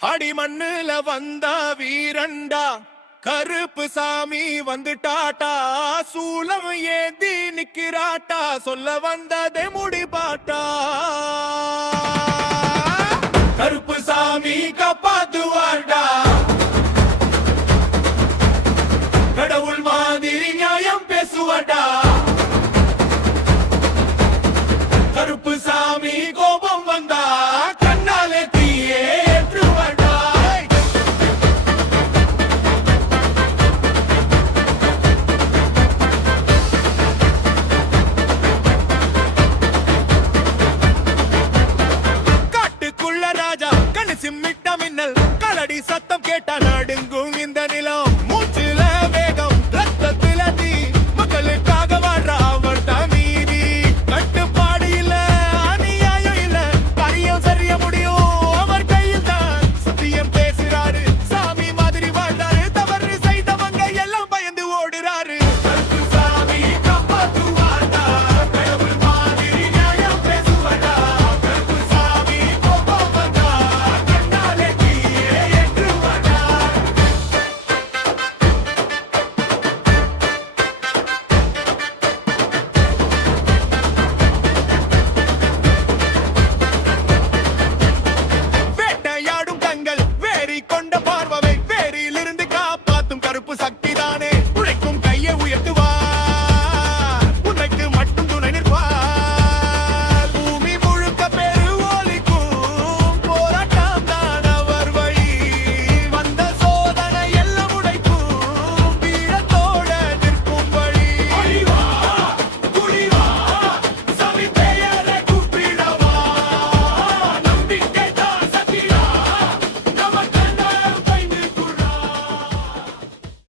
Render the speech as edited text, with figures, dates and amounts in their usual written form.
அடிமண்ணுல வந்த வீரண்டா கருப்பு சாமி வந்துட்டாட்டா சூலம் ஏந்தி நிக்கிறாட்டா சொல்ல வந்ததே முடிபாட்டா கருப்பு சாமி காப்பாத்துவார்டா கடவுள் மாதிரி நியாயம் பேசுவாடா கருப்பு சாமி கோபம் வந்தா கண்ணாலே தீயே ஏற்றுவாடா காட்டுக்குள்ள ராஜா கண்ணு சிம்மிட்ட மின்னல் கலடி சத்தம் கேட்டா நடுங்கும் இந்த நிலம்